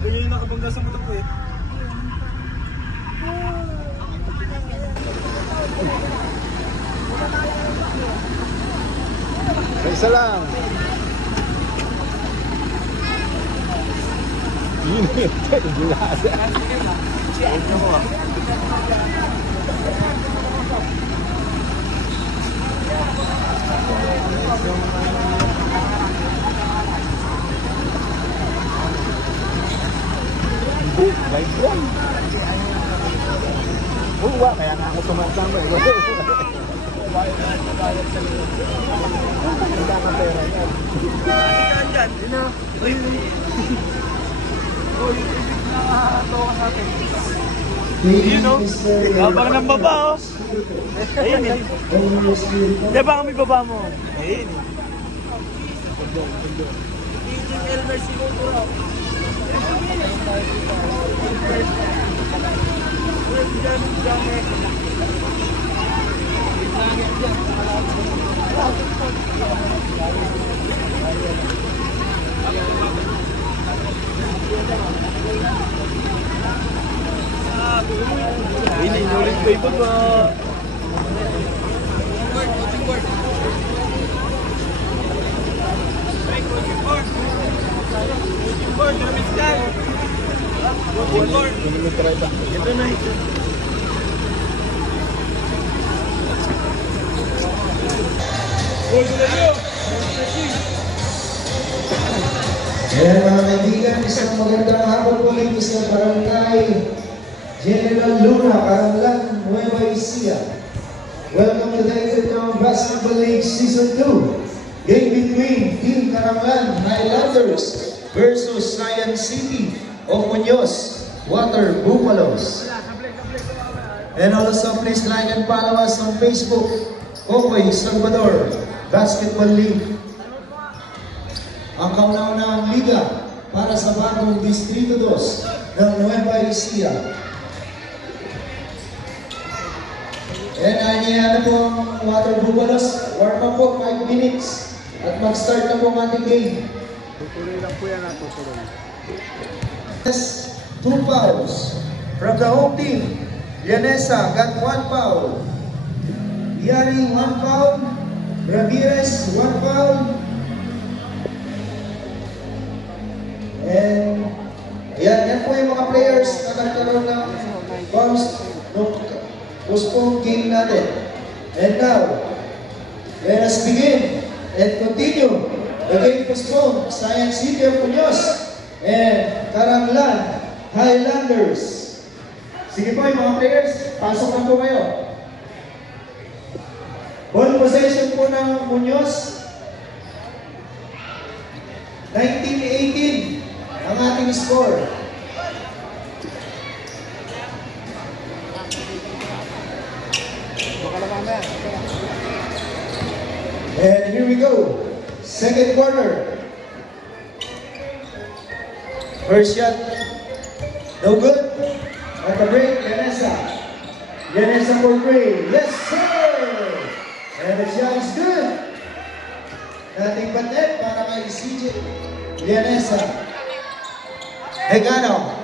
Ganyan yung nakabangga sa motor ko eh. Isa lang. Yun yung gulasa. Ito mo ah. Like yan. Uwa, kaya nga ako sumasama eh. Hindi ka pera yan. Saan yan? Yun o, habang ng baba o. Ayun eh. Di ba kami baba mo? Ayun eh. Elmer siguro. Ini nulit ko iba ba? Coaching board. Coaching board, gamit ka. Coaching board. Ito na ito. Ayan mga kaibigan, isang magandang hapon po dito sa Barangay General Luna, Caranglan, Nueva Ecija. Welcome to the Intertown Basketball League Season 2. Game between Team Caranglan Highlanders versus Science City of Muñoz Water Buffaloes. And also please like and follow us on Facebook, Kokoy Salvador Basketball League. Ang kauna-unahang liga para sa bagong Distrito 2 ng Nueva Ecija. And anihan na po ang Water Buffaloes. Warm up po 5 minutes at mag-start na po ang ating game. Tutuloy lang po yan, tutuloy. 2 fouls from the home team. Llanesa got 1 foul. Yari 1 foul. Ramirez 1 foul. And yan po yung mga players na nagkaroon ng fouls nung postponed game natin. And now, let us begin and continue the game postponed. Science City of Muñoz and Caranglan Highlanders. Sige po yung mga players, pasok na po kayo. Ball possession po ng Muñoz. 19-18 ang ating score. And here we go. Second quarter. First shot. No good. At the break, Llanesa. Llanesa for three. Yes, sir! And the shot is good. Nothing but net para kay CJ Llanesa. Hegano.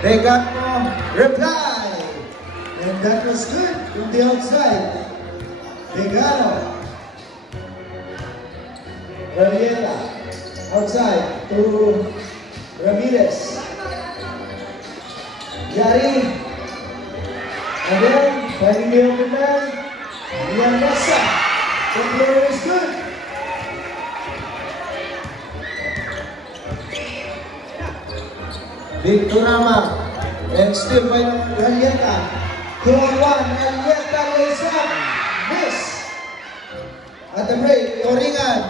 Hegano reply. And that was good from the outside. Hegano. Raviela. Outside to Ramirez. Yari. And then, finding the open man. Llanesa. The player is good. Victorama and still by Alieta. 2-on-1, Alieta lays up. Miss. At the break, Turingan.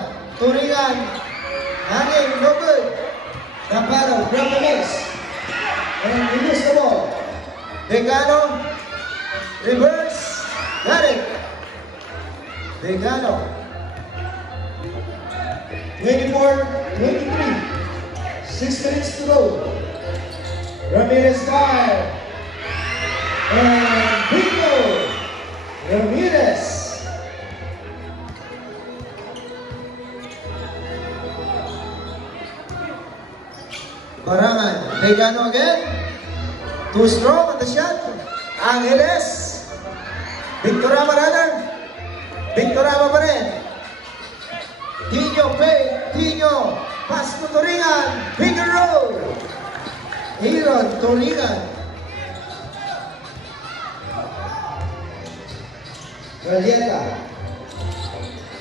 Hanging, no good. Navarro, grab the miss. And he lose the ball. Vegano, reverse, got it. Vegano. 24-23. 6 minutes to go. Ramirez fire. And bingo! Ramirez. Barangan. Regano again. Too strong on the shot. Angeles. Victorama rather. Victorama pa rin. Tino Pay. Tino. Pass to Toringan. Bigger roll. Aaron Toringan. Ralieta.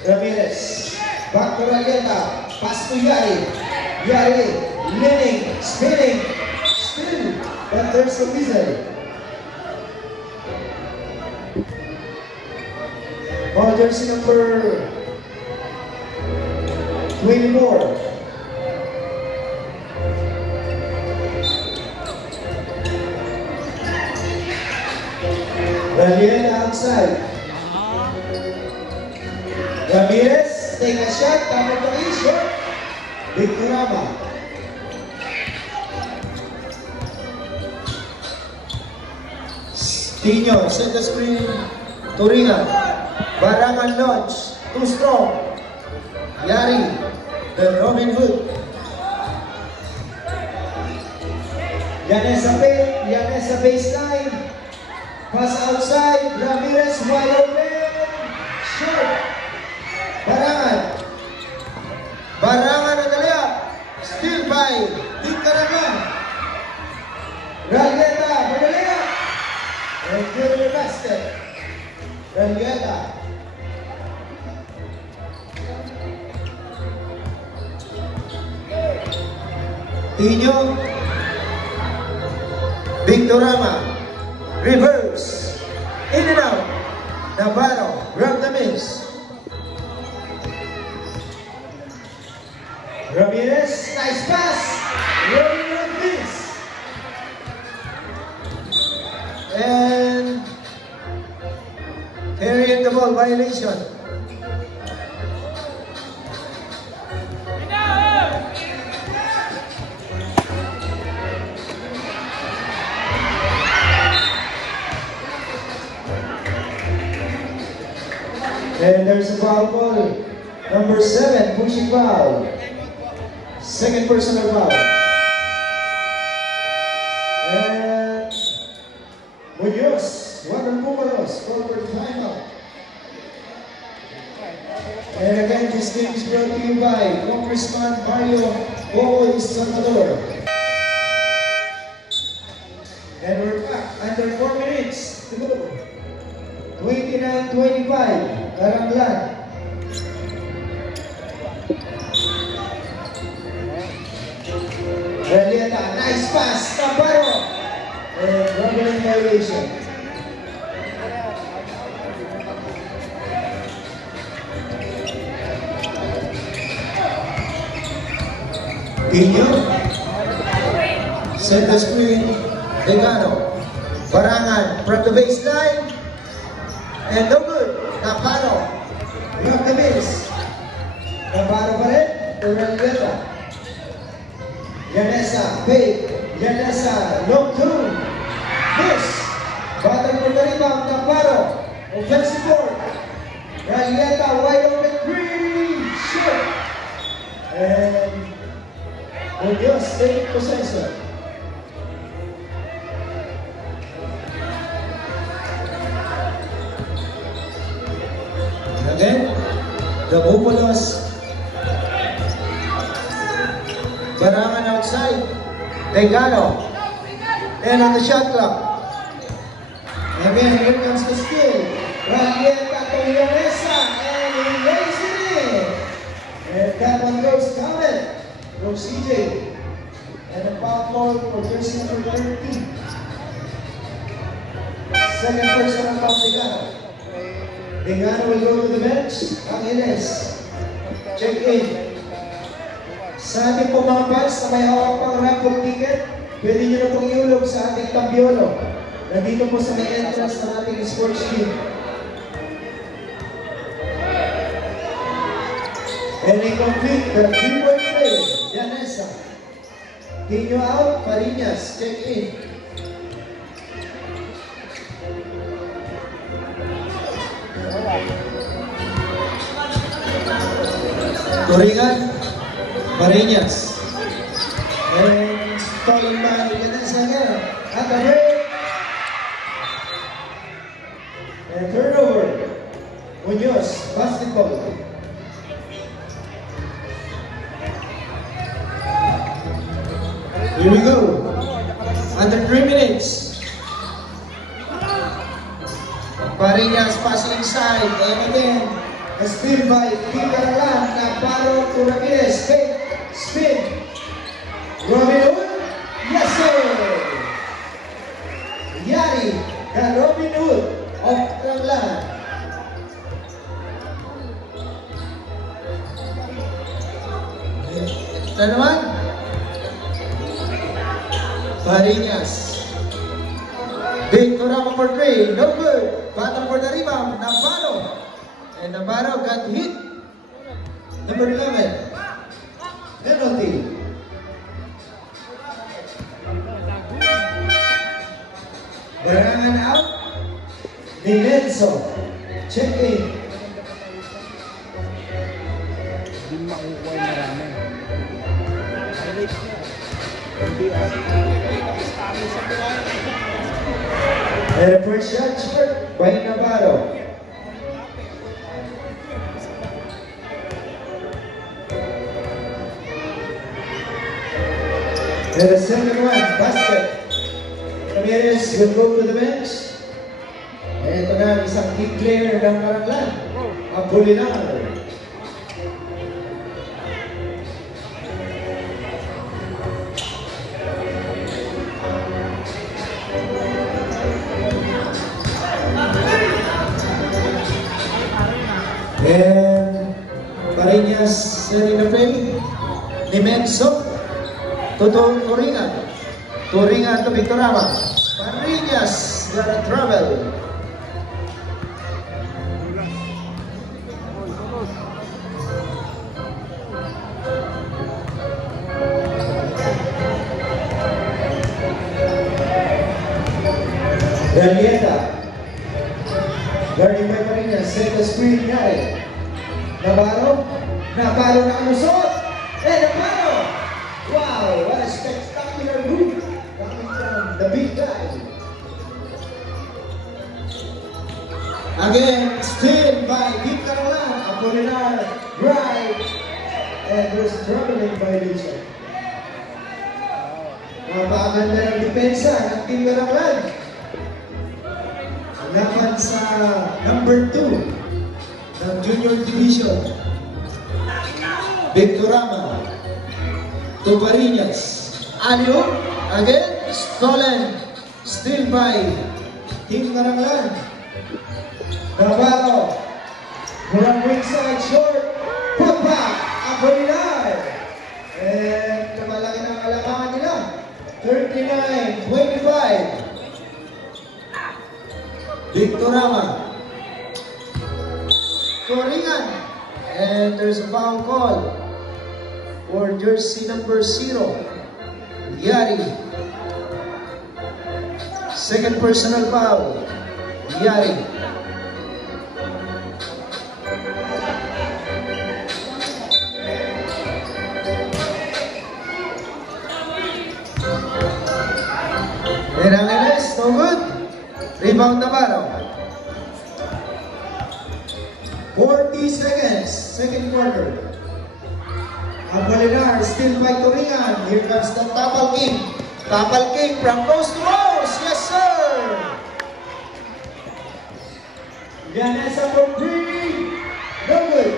Ramirez. Back to Ralieta. Pass to Yari. Yari. Leaning. Spinning. Still. But there's a whistle. Oh, jersey number 24. Ralieta outside. Ramirez, take a shot, tapos pa rin, short. Victorama. Tino, set the screen. Toringan. Barangan launch. Too strong. Yari. The Robin Hood. Yanesa baseline. Pass outside. Ramirez wide open. Short. Barangan. Barangan ang layup. Still by Tingkaraman. Ralieta. Layup. And good in the basket. Ralieta. Tino. Victorama. Reverse. In and out. Navarro. Grab the miss. Ramirez. Nice pass. Ramirez miss. And carrying the ball violation. And there's a foul ball. Number 7, pushing foul. Second personal foul. And Munoz, Waterbumalos, forward timeout. And again, this game is brought to you by Congressman Mario Boy Salvador. And we're back under 4 minutes to go. 29-25, Karanglan. Ralieta, nice pass, Navarro. And rubbing violation. Tino. Set the screen. Regano. Barangan from the baseline. And no good. Navarro. Block the miss. Navarro pa rin. Ralieta. Yanesa. Fake. Yanesa. Long two. Miss. Bottom for the rebound. Navarro. Offensive board. Ralieta. Wide open. Green. Short. And Munoz take possession. Again, the Bumalos. Barangan outside. Regano. And on the shot clock. Again, here comes the steal. Ralieta to Yanesa. And he lays it in. And that one goes counted from CJ. And a foul ball for jersey number 13. Second personal foul, Regano. Regano will go to the bench. Angeles. Check in. Sa ating pong mga fans na may hawak pang raffle ticket, pwede nyo na pong iulog sa ating tambiolo. Nandito po sa may entrance ng ating sports team. And they complete the 3-point play. Yanesa. Tino out. Parinas. Check in. Toringan. Parinas. And stolen by Vanessa again. At the break. And turnover. Munoz, basketball. Here we go. Under 3 minutes. Parinas passing inside. And again, a spin by Picaran. Naparo to Ramirez. Fake. Spin. Robin Hood. Yes, sir. Yari. The Robin Hood of Tranglan. Ito naman. Parinas. Big Torama for 3. No good. Battle for the rebound. Navarro. And Navarro got hit. Number 11. Penalty. Barangan out. Nilenso. Check in. Hindi makukuha yung marami. And the first shot short by Navarro. And the second one, basket. Ramirez will go to the bench. And ito na, isang key player ng Karanglan, Apolinar. And Parinas setting the play. Nimenso to Turingan. Turingan to Victorama. Parinas gotta travel. Dalieta. Guarding by Parinas. Set the screen guy. Navarro. Navarro na umusot. And Navarro. Wow, what a spectacular move coming from the big guy. Again, still by Deep Carolan. Apolinar, right. And there's troubling violation. Napakaganda ng depensa ng Team Carolan. Laban sa number 2 ng Junior Division. Victorama. To Parinas. Alio, again, stolen, still by Team Karanglan. Navarro, from ringside short, put back, Apolinar. And malaki ng alamangan nila, 39-25. Victorama. Turingan. And there's a foul call for jersey number 0, Yari. Second personal foul, Yari. Hernandez, no good. Rebound Navarro. 40 seconds, second quarter. Apolinar still by Turingan. Here comes the Tapal King. Tapal King from coast to coast. Yes, sir. Yanesa for 3. No good.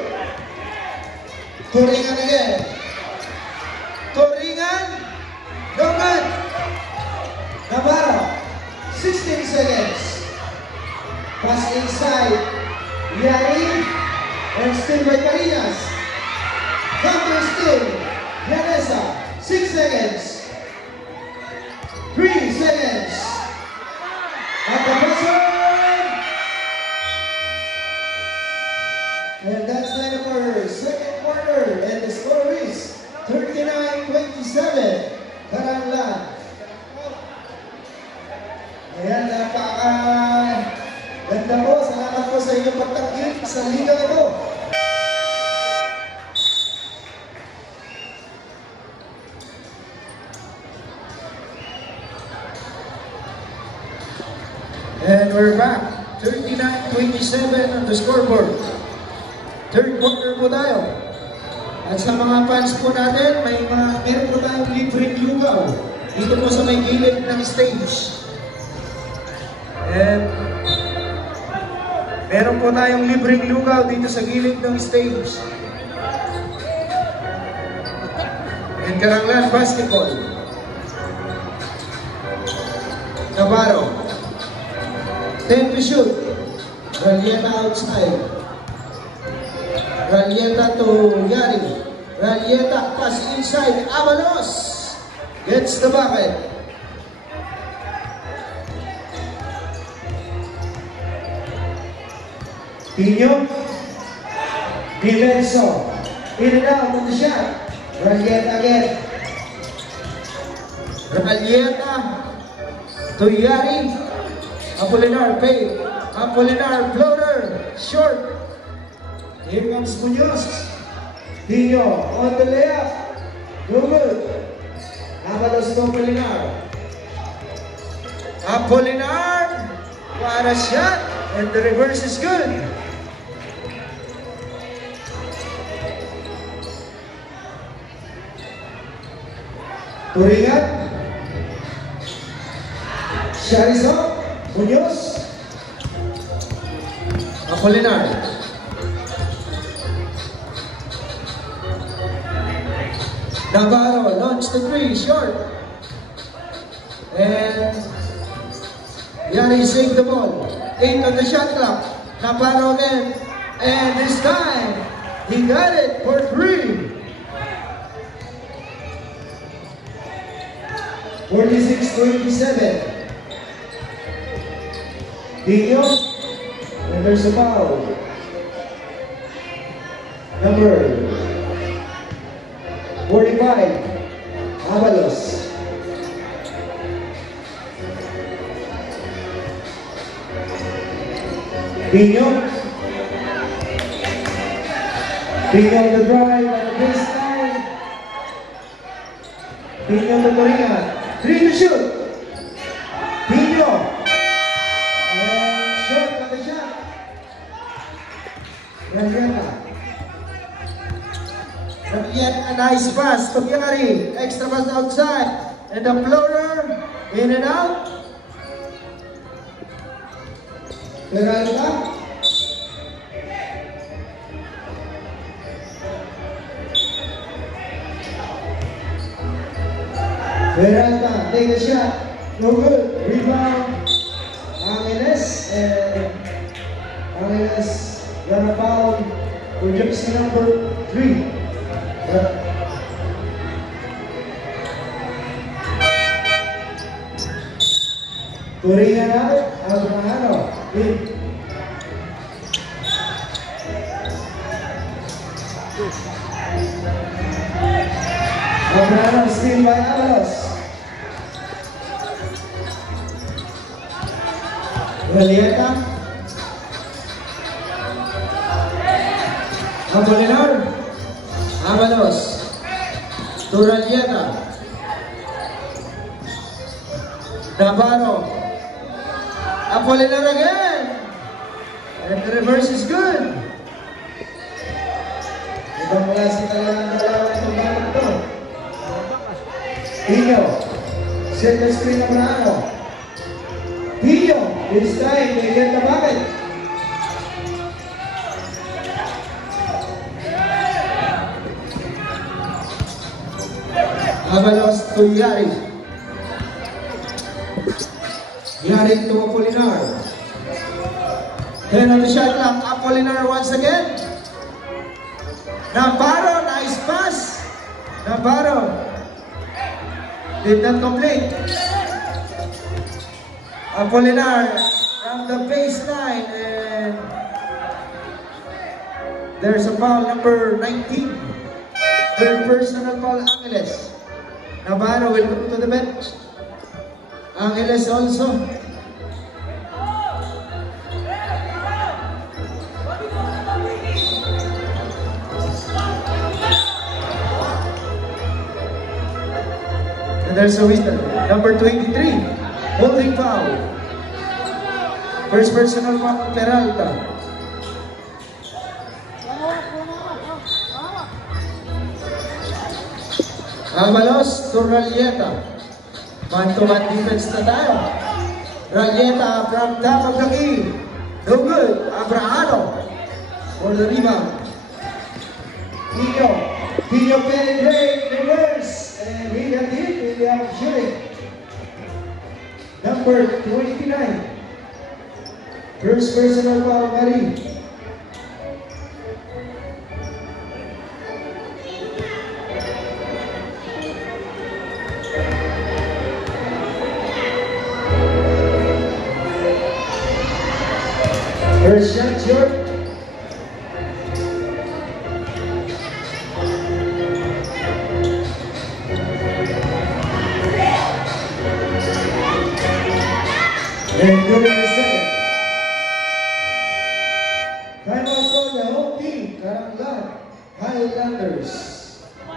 Turingan again. Turingan. No good. Navarro. 16 seconds. Pass inside. Yari. And still by Parinas. Counter still. Yanesa. 6 seconds. 3 seconds. At the buzzer. And that's the end of our second quarter. And the score is 39-27. Karanglan. Ayan, napaka-ganda po. Salamat po sa inyong pagtangkit sa liga ito. And we're back. 39-27 on the scoreboard. Third quarter po tayo. At sa mga fans po natin, meron po tayong libreng lugaw. Dito po sa may gilid ng stage. And meron po tayong libreng lugaw dito sa gilid ng stage. And Karanglan Basketball. Navarro. 10 to shoot. Ralieta outside. Ralieta to Yari. Ralieta pass inside. Avalos gets the bucket. Pino. Dimenso. In and out on the shot. Ralieta again. Ralieta to Yari. Apolinar, pay. Apolinar, floater, short. Here comes Munoz. Dino on the layup. No good. Avalos to Apolinar. Apolinar. What a shot. And the reverse is good. Turingan. Sharizo. Munoz. Apolinar. Navarro launch the three, short. And Yari saved the ball. 8 on the shot clock. Navarro again. And this time, he got it for 3. 46-27. Dino, and there's a foul. Number 45, Avalos. Dino. Dino on the drive at the baseline. Dino on the Torina. 3 to shoot. Dino. Ralieta, a nice pass to Yari. Extra pass outside. And the floater. In and out. Peralta. Peralta, take a shot. No good. Rebound. Angeles. And Angeles gonna foul for jersey number 3. Turingan out, Alvarado. Alvarado steal by Avalos. Ralieta. Apolinar. Avalos. To Ralieta. Navarro. Apolinar again. And the reverse is good. Ibang klase talaga ng dalawa itong balik ito. Tino. Set the screen ng Rano. Tino. This time, they get the bucket. Avalos to Yari. Yari to Apolinar. Then on the shot clock, Apolinar once again. Navarro, nice pass. Navarro did not complete. Apolinar from the baseline, and there's a foul, number 19. Third personal foul, Angeles. Navarro will go to the bench. Angeles also. And there's a whistle, number 23, holding foul. First personal foul, Peralta. Avalos to Ralieta. Man-to-man defense na tayo. Ralieta from top of the key. No good. Abrahano for the rebound. Tino penetrate, reverse, and we got hit with the shooting. Number 29. First personal foul, Marie. First shot short. And good in the second. Time out for the home team, Karanglan Highlanders.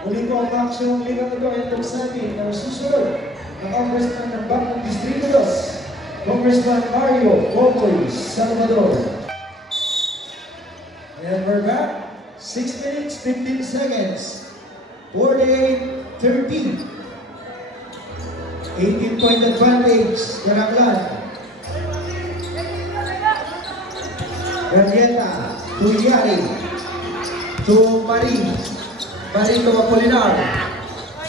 Muli po ang action ng liga ito ay tagsabi na susunod ang Congressman ng Bangkok Distrito 2, Congressman Mario Popoy Salvador. And we're back. 6 minutes, 15 seconds. 48-13. 18-point advantage, Karanglan. Ralieta to Yari, to Marie to Apolinar.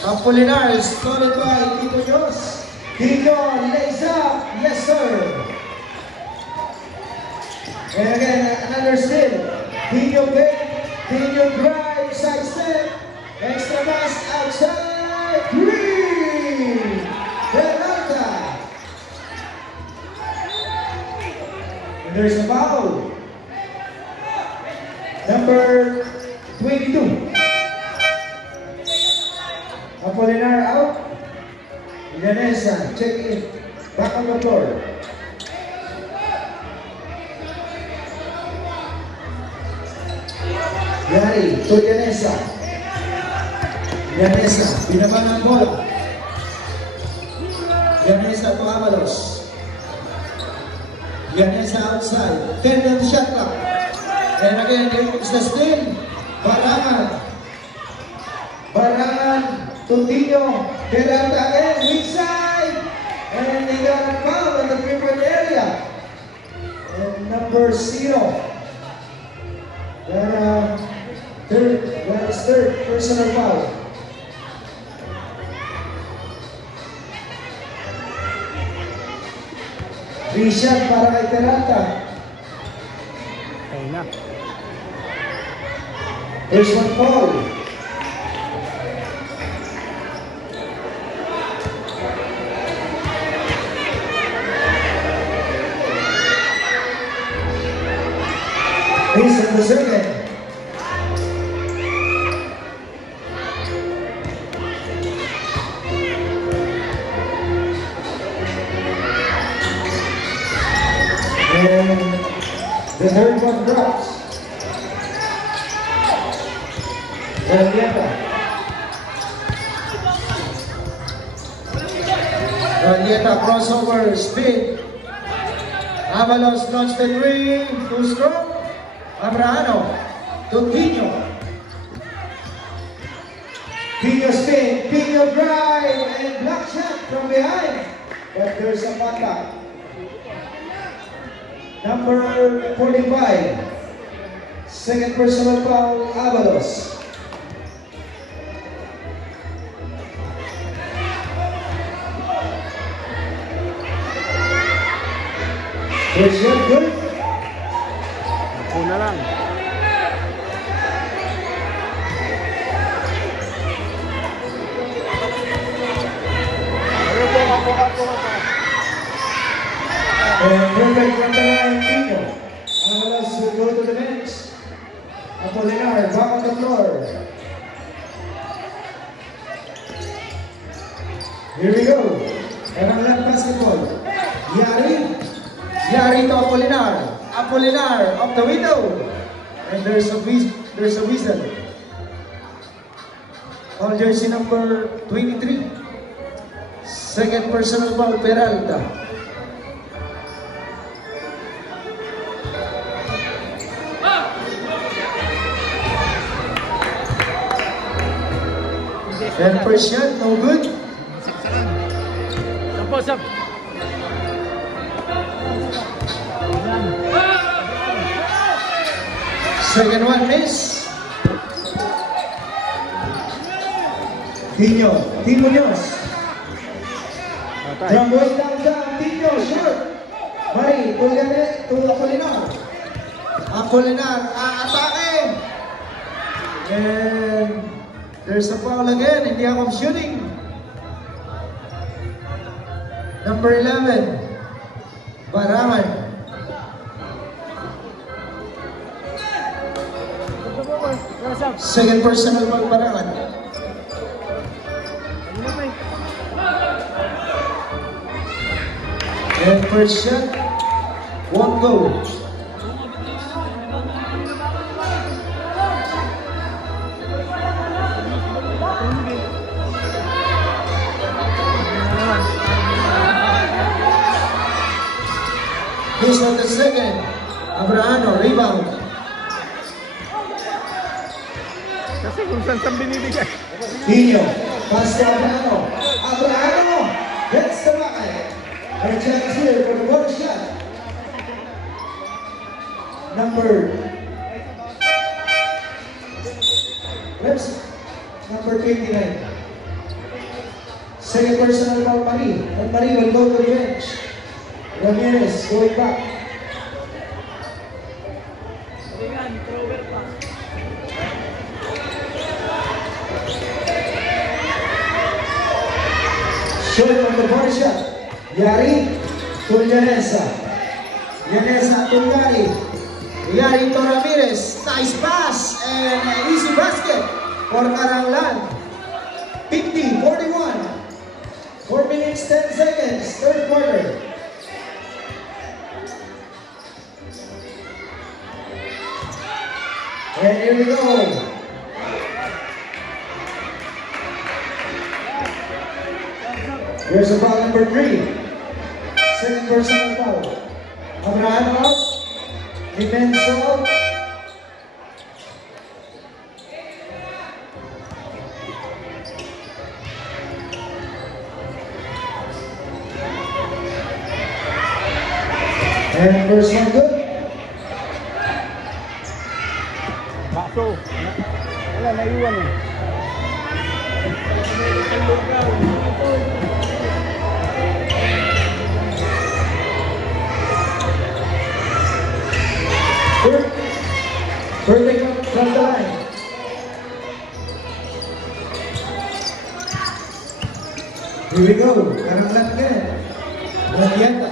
Apolinar is scored by Tito Dios. Tito lays up, yes sir. And again, another steal. Tito bait, Tito drive, side step, extra pass outside, green, Peralta. And there's a foul. Number 22. Apolinar out. Llaneza, check in. Back on the floor. Yari to Llaneza. Llaneza, binaban ang bola. Llaneza to Avalos. Llaneza outside. 10 shot clock. And again, there comes the steal. Barangan to Tino. Peralta again, weak side. And they got a foul in the 3-point area. And number 0. Third personal foul. Free shot para kay Peralta. Ayun na. There's one foul. He's in the second. And the third one drops. Ralieta crossover, speed. Avalos launch the three, too strong. Abrahano to Tino. Tino spin, Tino drive, and block shot from behind. But there's a contact. Number 45. Second personal foul, Avalos. First shot, good. Una lang. And perfect from the line, Tino. Avalos will go to the bench. Apolinar back on the floor. Here we go. Karanglan basketball. Yari to Apolinar. Apolinar up the window. And there's a whistle. On jersey number 23. Second personal foul, Peralta. And first shot, no good. Sampo, sap. Second one, miss. Tino Munoz. Drum boy down, Tino, short. Mari, Apolinar. Apolinar, atake. And there's a foul again in the act of shooting. Number 11, Baraman. Second personal foul, Baraman. And first shot, won't go. He's on the second. Abrahano, rebound. Kasi kung saan saan binibigay. Tino, pass to Abrahano. Abrahano gets the bucket. And a chance here for the water shot. Number 29. Second personal foul, Marie. And Marie will go to the bench. Ramirez going back. Short on the body shot. Yari to Llanesa. Llanesa to Yari. Yari to Ramirez. Nice pass and easy basket for Caranglan. 50-41. 4 minutes, 10 seconds. Third quarter. And here we go. Here's a foul number 3. Second personal foul. Abraham out. Defense out. And first one good. Bakso. Wala, naiwan eh. Perfect from the line. Here we go. Karanglan again. Ralieta.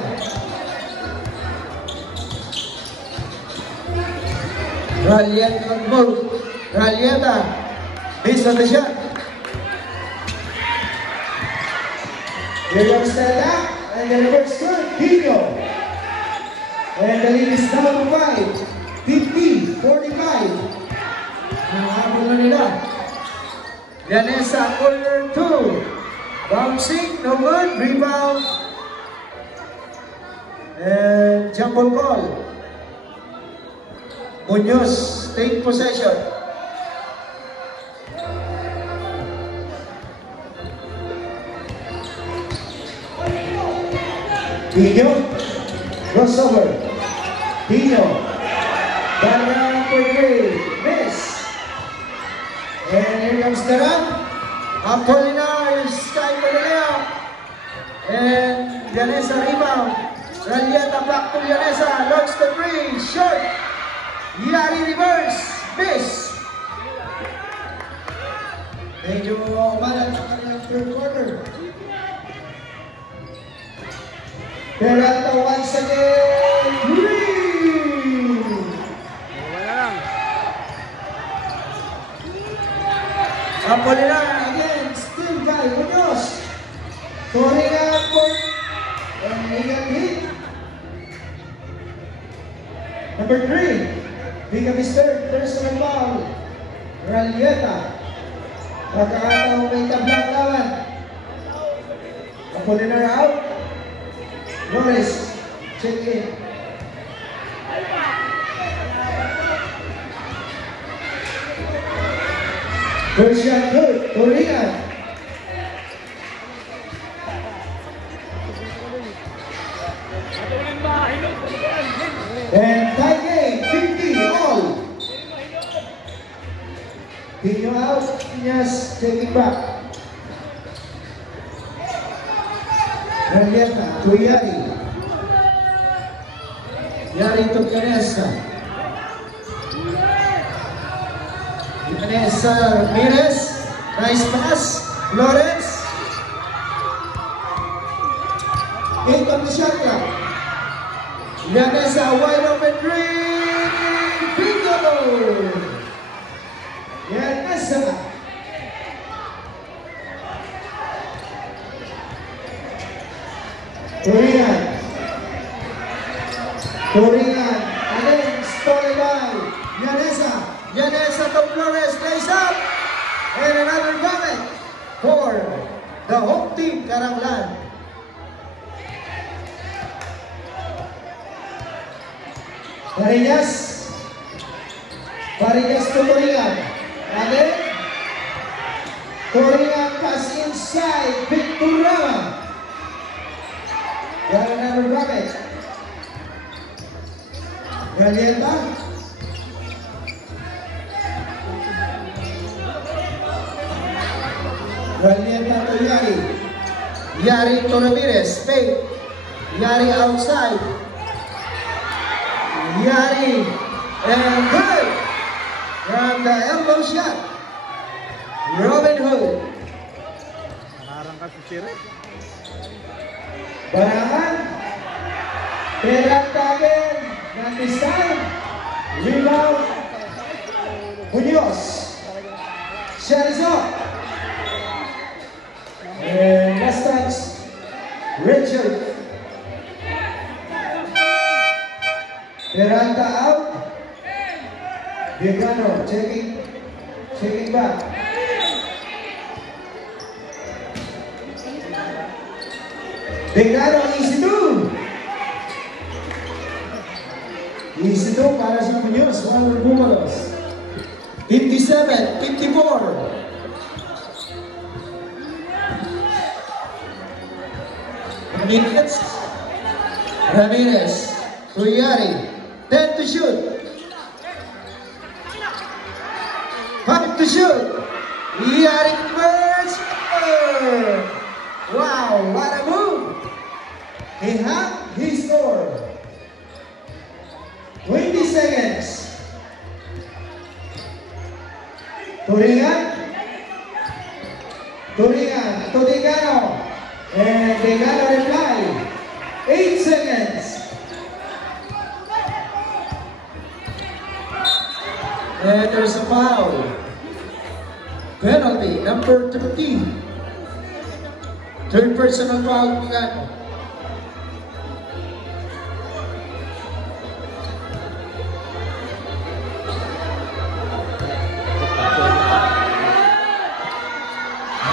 Ralieta on both. Ralieta. Based on the shot. Here comes Stella. And the reverse turn. Tino. And the lead is down to 5. 50-45. Nahabol na nila. Llanesa, corner 2. Bouncing, no good. Rebound. And jump ball call. Munoz, take possession. Tino, crossover. Tino. Down for 3, miss. And here comes the run. Apolinar, sky for the layup. And Llanesa rebound. Ralieta back to Llanesa, launch the 3, short. Yari reverse, miss. Medyo umalat ang kanilang third quarter. Peralta once again, Apolinar again, still by Munoz. Torreira for and Ligan hit. Number 3, Ligan is third, personal foul. Ralieta. Pagkakataong may tablang lawan. Apolinar out. Norris, check in. First shot good, Torreira. back. Ralieta to Yari. Yari to Canessa. Canessa Ramirez. Nice pass. Flores. Hit on the shot clock. Yanessa wide open three. Bingo! Yanessa. Turingan. Again, stolen by Yanessa. Yanessa to Flores. Lays up. And another comment for the home team, Karanglan. Parillas to Turingan. Again, Turingan pass inside. Victorama. Got another bucket. Ralieta. Ralieta to Yari. Yari to Ramirez. Fake. Yari outside. Yari. And good. From the elbow shot. Robin Hood. Narangkat si Chire. Barangan. Peralta again. Not this time. Rebound. Munoz. Shot is up. And last touch. Richard. Peralta out. Vigano checking back. Vigano easy do. Easy do para sa Munoz. One Bumalos. 57, 54. Ramirez to Yari. 10 to shoot. 5 to shoot. Yari first. Wow, what a move. He had his score. 20 seconds. Turingan to Degano. And Degano reply. 8 seconds. And there's a foul. Penalty, number 13. Third personal foul, Degano.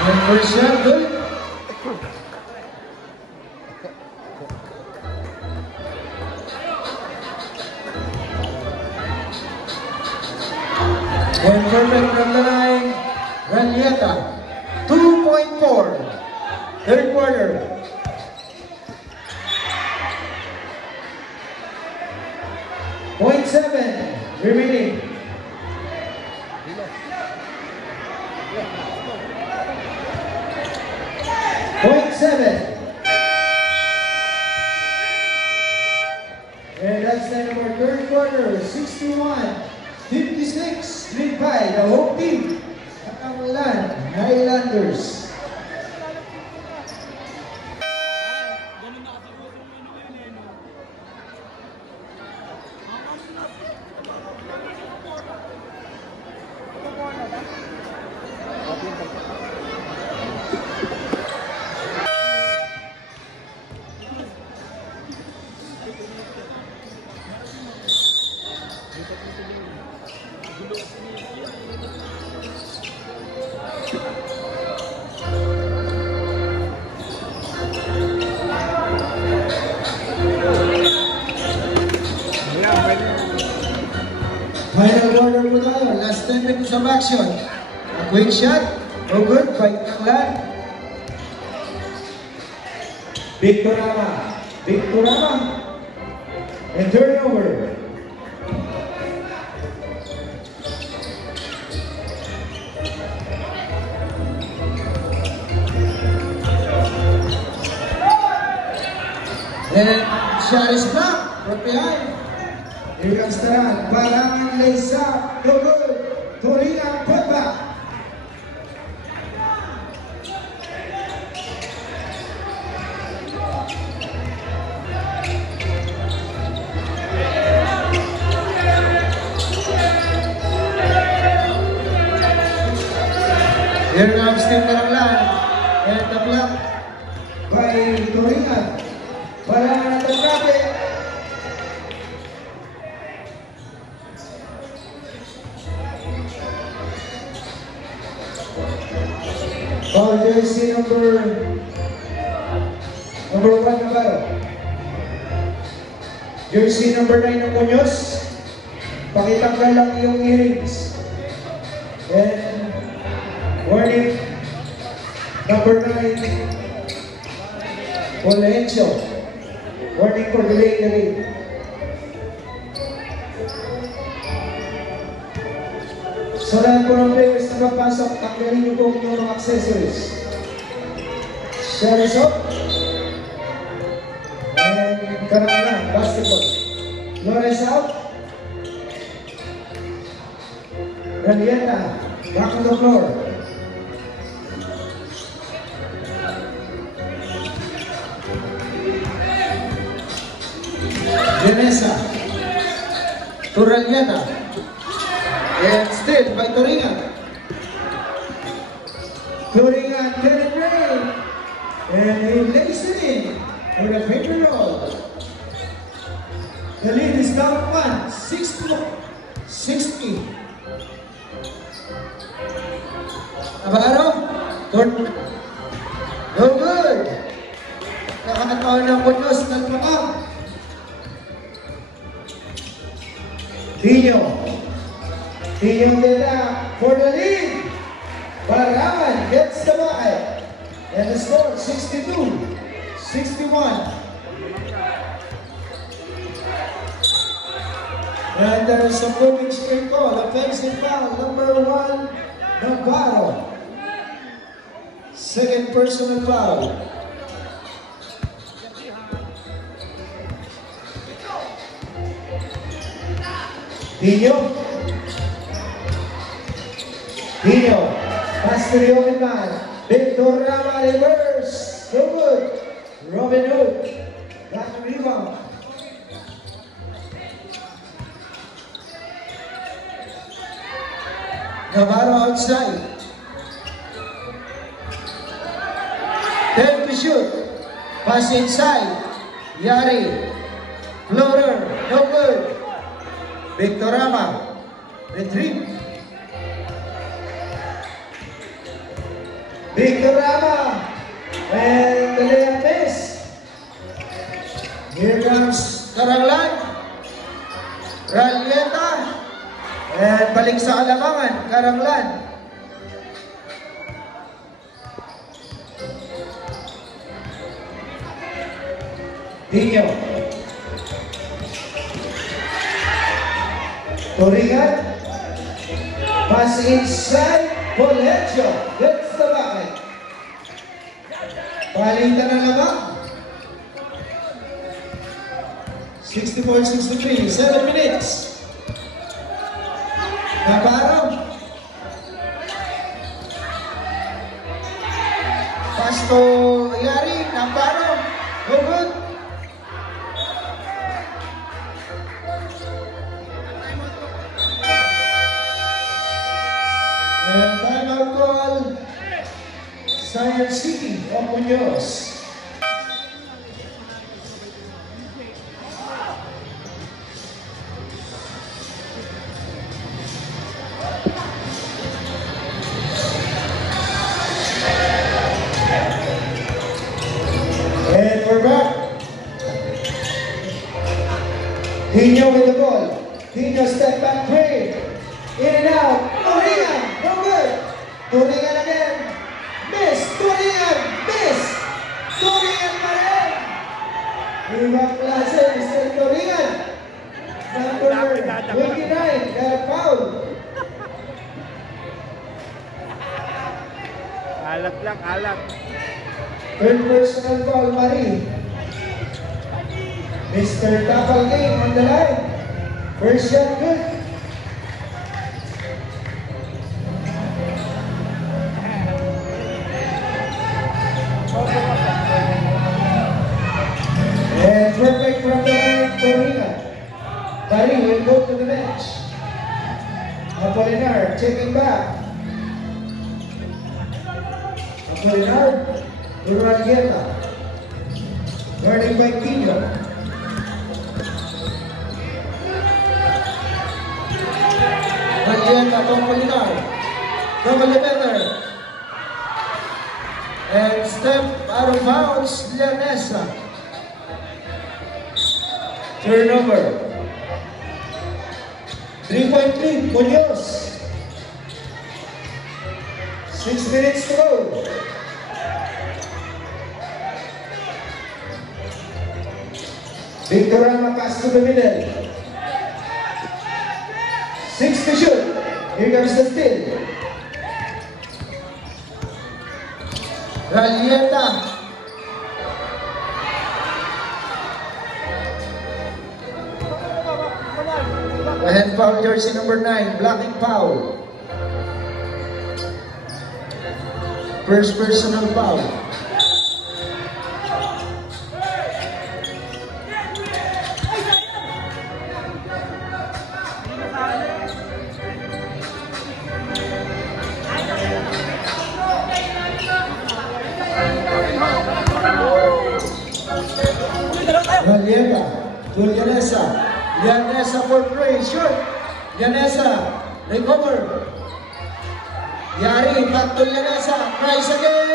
And first shot, good. And perfect from the line, Ralieta, 2.4, third quarter. .7 remaining. .7. And that's the end of our third quarter, 61-56, lead by the home team, Karanglan Highlanders. Final quarter po tayo, last 10 minutes of action. A quick shot, no good, by Karanglan. Victorama, and turnover. And shot is blocked from behind. Here comes Taran. Barangan lays up. No good. Turingan put back. Here comes Team Karanglan. And the block by Turingan. Barangan at the traffic. Oh, jersey number 1 Navarro. Jersey number 9 ng Muñoz. Pakitanggal lang yung earrings. And warning number 9 Polencio. Warning for delay the game. So lahat po ng players na magpasok, tanggalin niyo po yung mga accessories. Shot is up. And Karanglan, basketball. Flores out. Ralieta, back on the floor. Vanessa to Ralieta. And still by Turingan. Turingan get it right. And he lays it in with a paper roll. The lead is down 1, 60. Navarro. No good. Nakakataon ng Muñoz ng pakam. Tino Deda for the lead. Barangan gets the bucket. And the score 62-61. And there is a moving straight call. Offensive foul number 1, Navarro. Second personal foul. Dino, pass to the open man. Victor Rama reverse. So good. Robin Hood got the rebound. Navarro outside. 10 to shoot. Pass inside. Yari. Floater. No good. Victor Rama. Retrieve. Victor Rama. And the layup miss. Here comes Karanglan. Ralieta. And balik sa Alamangan. Karanglan. Dino. Turingan. Pass inside. Polencio. That's the bucket. Palitan na naman. 64-63. 7 minutes. Navarro. Pass to Yari. Navarro. No good. And timeout call. Science City of Muñoz. And we're back. Tino with the ball. Tino step back three. In and out. Turingan. No good. Turingan again. Miss. Turingan. Miss. Turingan pa rin. Ibang klase. Mr. Turingan. Number 29. Got a foul. Alat lang, alat. Third personal foul, Marie. Mr. Tapal Game on the line. First shot good. And perfect from the line of Torina. Tari will go to the bench. Apolinar checking back. Apolinar to Ranieta. Guarding by Tino. Ranieta to Apolinar. Double emitter. And step out of bounds, Llanesa. Turnover. 3-point lead, Munoz. 6 minutes to go. Victorama pass to the middle. 6 to shoot. Here comes the steal. Ralieta. Hand foul jersey number 9, blocking foul. First personal foul. Ralieta, Llanesa. Llanesa for three, shoot. Llanesa, recover. Yari, back to Llanesa, tries again.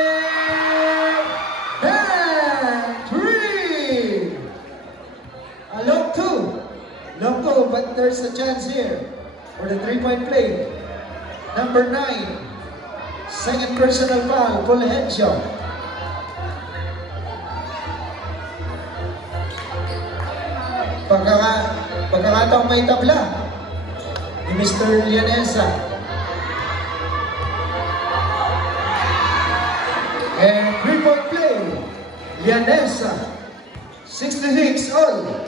And three. A long two, but there's a chance here for the 3-point play. Number 9, second personal foul, Fulgencio. Pagkakataong may tabla ni Mr. Llanesa. And 3-point play, Llanesa, 66 all.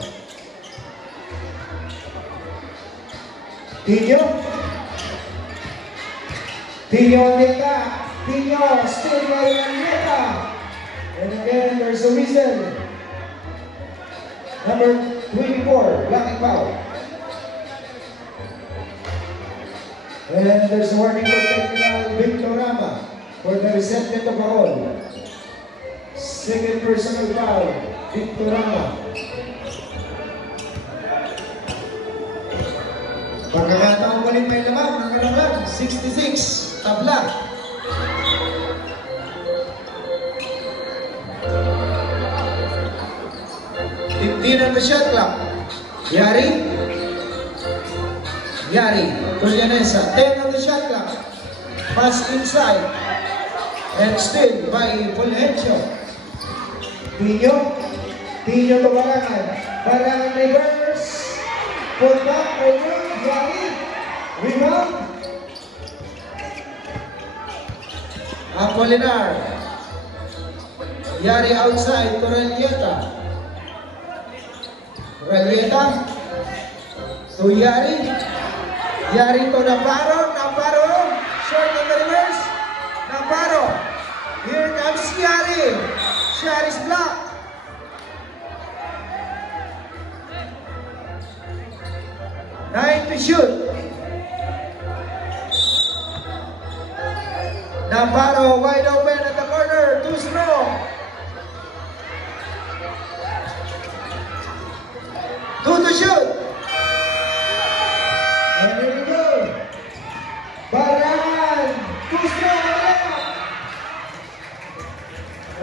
Tino Neta, Tino, still by Neta. And again, there's a whistle. Number 24, blocking foul. And there's a warning for technical Victorama for the resentment of Baol. Second personal foul, Victorama. Pagkakataong ulit may lamang ng kalaban, 66, tabla. Din on the shot clock. Yari to Llanesa. 10 on the shot clock. Pass inside. And still by Fulgencio. Tino to Barangan. Barangan reverse. Pull back over. Yari. Rebound. Apolinar. Yari outside to Ranieta. Ralieta to Yari to Navarro, short on the reverse, Navarro, here comes Yari's blocked. Nine to shoot. Navarro wide open at the corner, too strong. 2 to shoot. And here we go. Baran. 2 strong.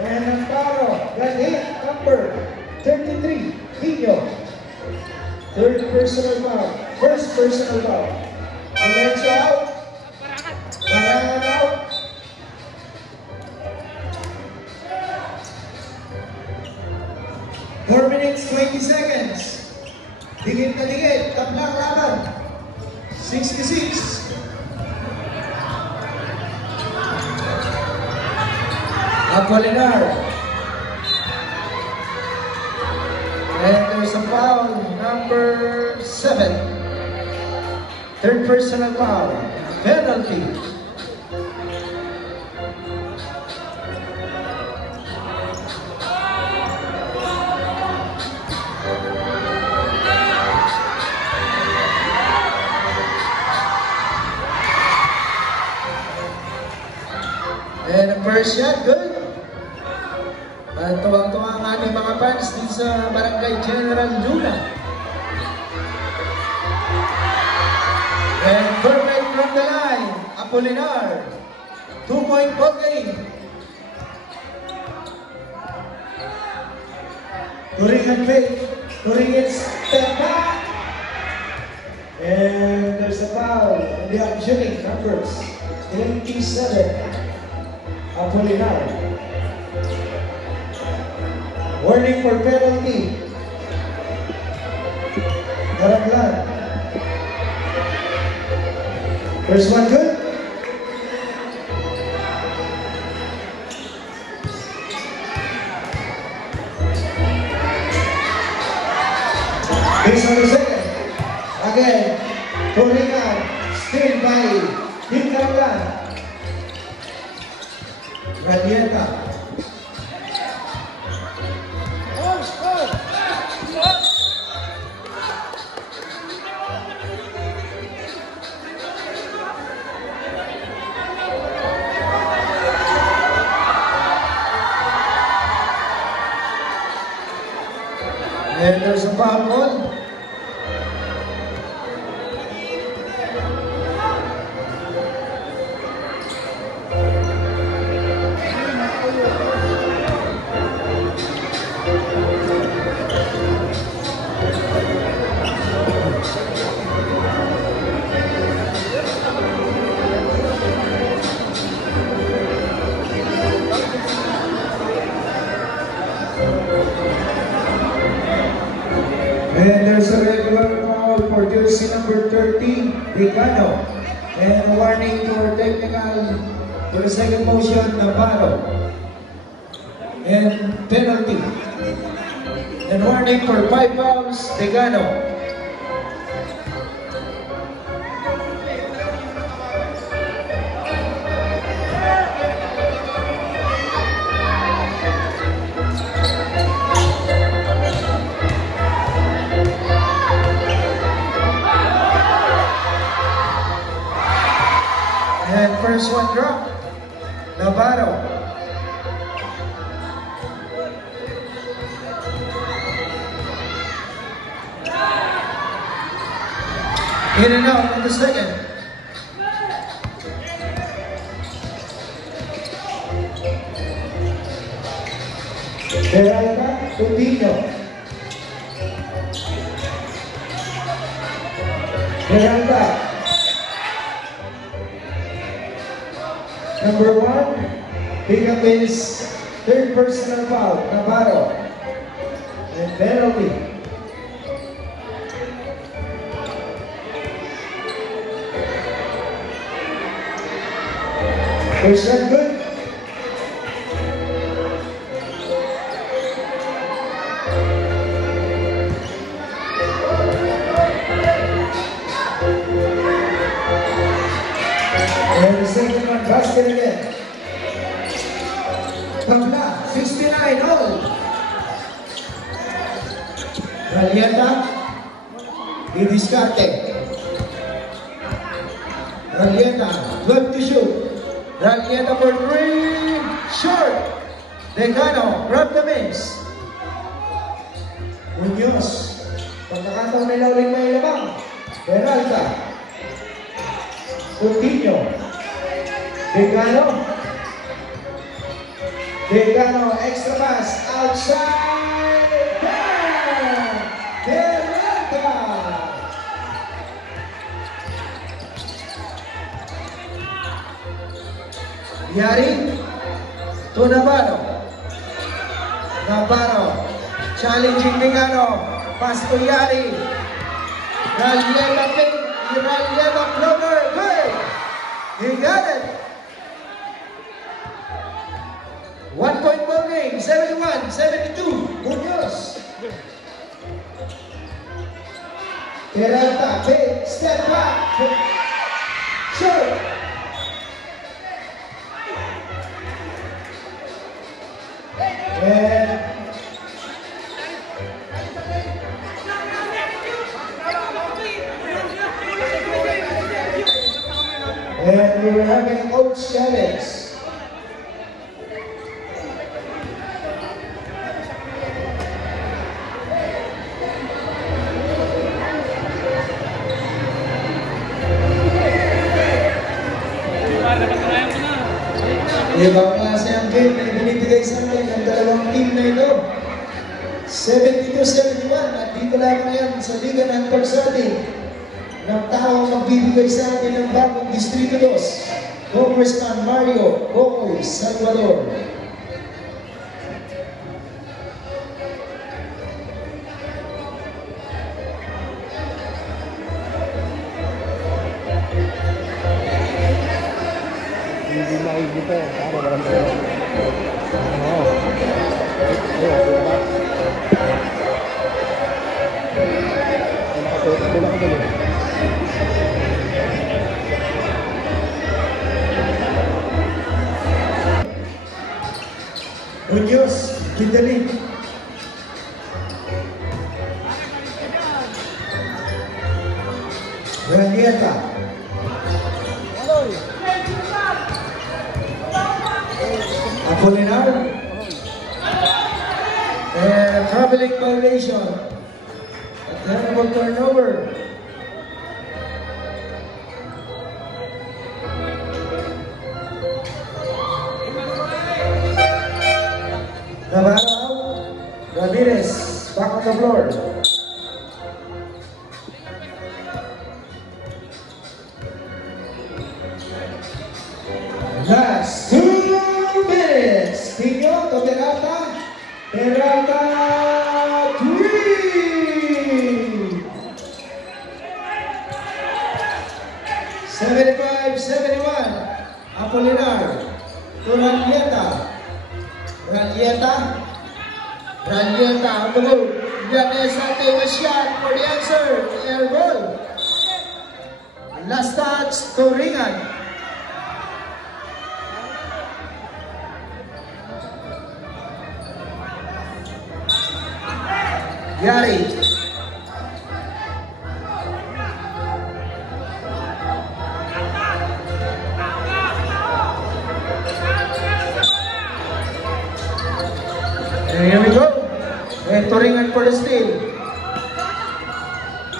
And Navarro got hit. Number 33. Tino. Third personal foul. First personal foul. Fulgencio out. Baran out. Four minutes, 20 seconds. Digit na digit, tablang laban. 66. Apolinar. And there's a foul, number 7. Third personal foul, penalty. And the first shot, good. At tuwang-tuwa ang ating mga fans din sa Barangay General Luna. And perfect from the line, Apolinar. 2-point ball game. Turingan fake, Turingan step back. And there's a foul in the shooting numbers 27. Apolinar. Warning for penalty. Daraglan. First one good. Based on the second. Again, Turingan. Still by Team Daraglan. Radieta. And there's a foul ball. And there's a regular foul for jersey number 30, Ricano. And a warning for technical for the second motion, Navarro. And penalty. And warning for 5 fouls, Tegano. And first one drop, Navarro. In and out on the second. Peralta, Coutinho. Peralta. Number 1, pick up his third personal foul, Navarro. And penalty. First shot good. And the second one, basket again. Tabla, 69 all. Ralieta, i-discarte. Ralieta, 12 to shoot. Ralieta for 3, short. Decano, grab the miss. Muñoz, pagkakataon nila ulit may labang. Peralta. Coutinho. Decano, extra pass, outside, Peralta. Yari to Navarro. Challenging Decano, pass to Yari. Ralieta ping, Ralieta floater, good. He got it. 1-point ball game, 71-72, Muñoz. Peralta, fake, step back, shoot. And we're having coach challenge. Ibang klase ang game na ibinibigay sa atin ng dalawang team na ito. 72-71 at dito lang yan sa Liga ng Persati ng taong magbibigay sa atin ng bagong Distrito 2, Congressman Mario Bokoy Salvador. Muñoz, Kindeling. Randieta. Apolinar. Traveling violation. A terrible turnover. Navarro, Ramirez, back on the floor. Last 2 minutes. Tino to Peralta. Peralta 3. 75-71. Apolinar. Randieta. Randieta on the move. Yanesa take a shot for the answer. Air ball. Last touch to Ringan. Yari. And here we go. And Toringan for the steal.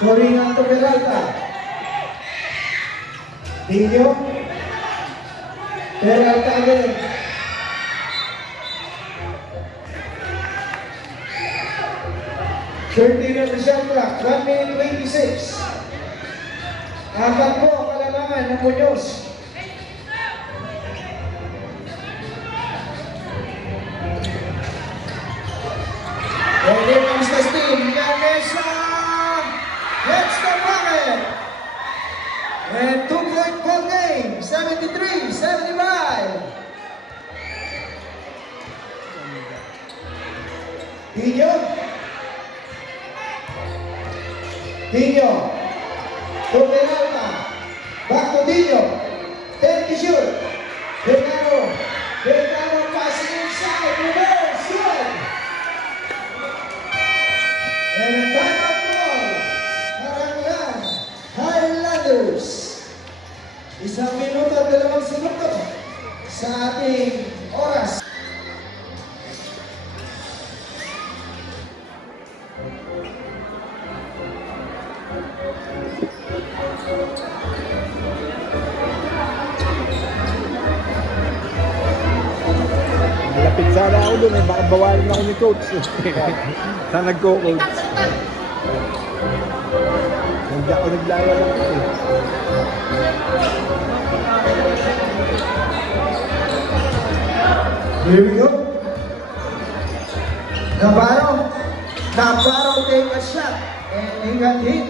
Toringan to Peralta. Dino. Peralta again. Thirteen on the shot clock. 1 minute 26. Apat po kalamangan ng Muñoz. And here comes the steam. Yanesa hits the bucket. And 2-point ball game. 73-75. Dino. Dino. To Peralta. Back to Dino. 10 to shoot. Decano. Decano passing inside. Reverse. Good. And a time-out ball, Karanglan Highlanders. 1 minuto at 2 segundo sa ating oras. Malapit sana ako doon, baka bawalin ako ni coach. Saan nagko-coach? Hindi ako naglaya lang ako eh. Here we go. Navarro take a shot and he got hit.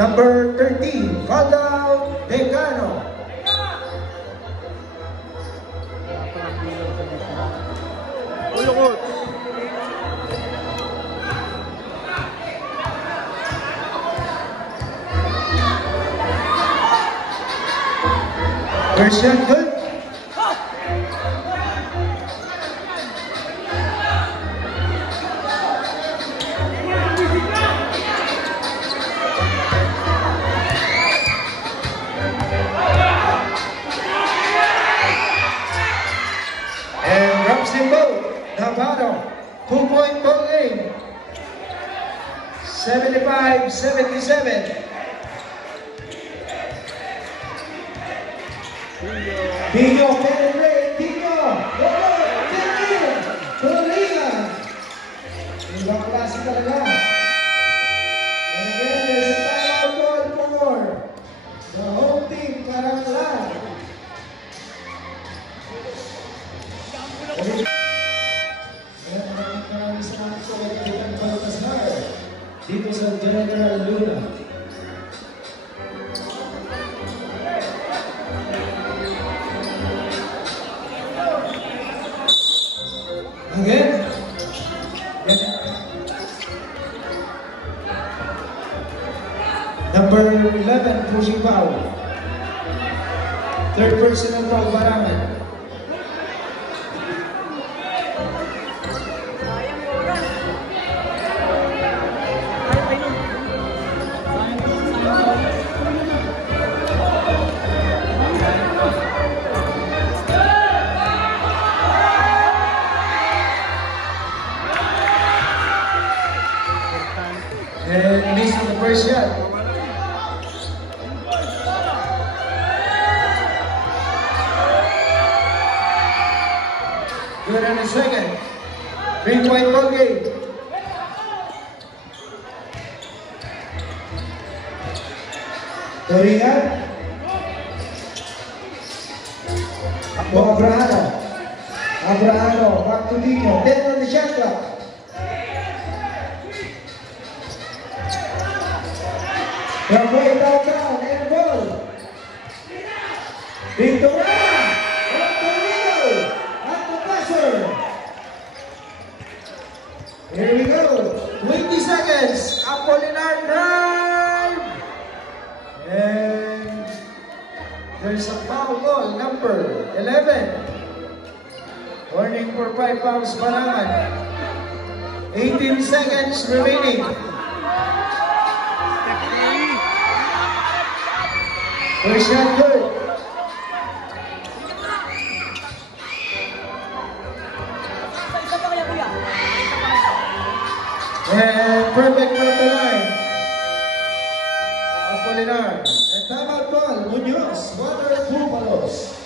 Number 13, foul out, Decano. Ulukot. First shot, good. And drops them both. Navarro, 2-point ball game. 75-77. Tino, penetrate, Tino! Go! Tino! Tulingan! Ibang klase talaga. And again, there's a timeout call for the home team, Karangalan. Maraming salamat po kay Kapitan Baltasar dito sa General Luna. Again. Number 11, pushing foul. Third personal foul, Barangan. And missing the first shot. Good on the second. 3-point ball game. Tulingan. Abrahano. Back to Dino. 10 on the shot clock. From way downtown, and ball. Victoria! From Toledo! At the buzzer! Here we go. 20 seconds. Apolinar drive! And there's a foul goal, number 11. Warning for 5 fouls, Barangan. 18 seconds remaining. First shot good. And perfect from the line. Apolinar. And timeout ball, Munoz, Water Bufalos.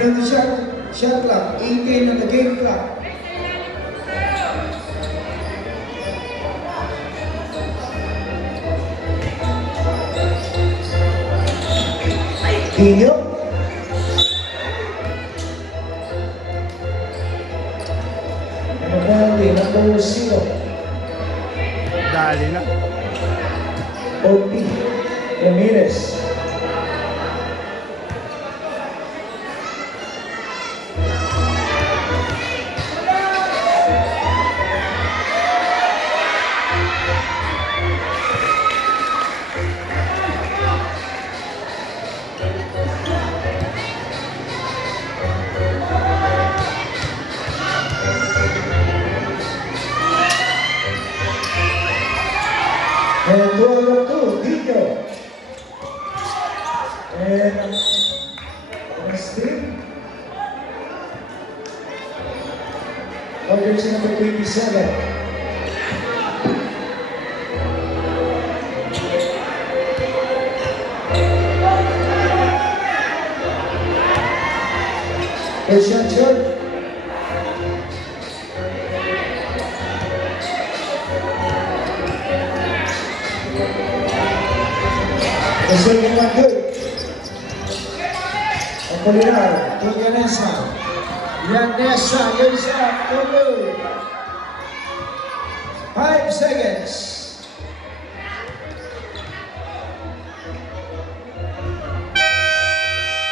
On the shot clock, 18 on the game clock. Tino. And the penalty, number 0. Dali na. OP Ramirez. And 2 Dino. And Steve. Jersey number 27. Asian shot. The second one good. Apolinar, Tuganesa. Yanessa, your shot, no good. 5 seconds.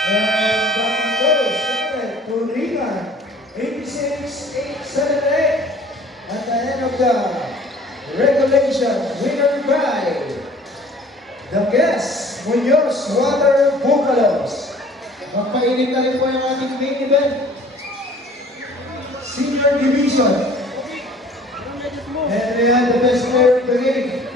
And that goes to Regan, 86-878. At the end of the regulation, winner by the Guess Muñoz Water Bucalos. Magpainit na rin po yung ating main event. Senior Division. And we had the best player of the game.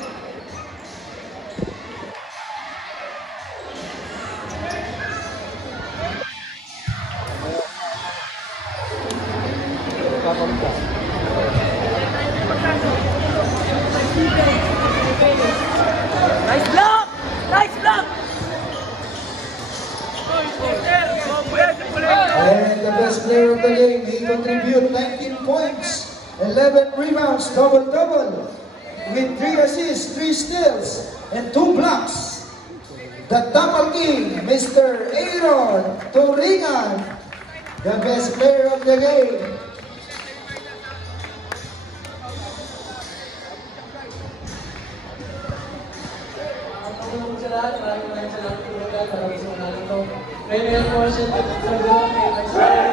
Nice block! Nice block! And the best player of the game, he contributed 19 points, 11 rebounds, double-double, with 3 assists, 3 steals, and 2 blocks. The double king, Mr. Aaron Turingan, the best player of the game. Maraming salamat po ulit para sa mga ito. Ngayon po siya sa buwan kay Axel.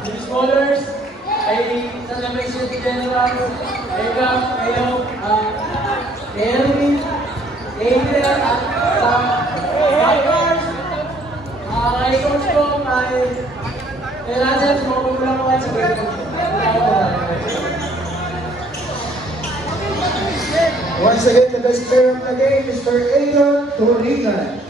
The scholars ay sasabay siya si General, Eka, kayo, Henry, Adrian, at sa Backers. Kay Coach ko, kay Razet, makukulang ko kayo sa Backers. Once again, the best player of the game, Mr. Aaron Turingan.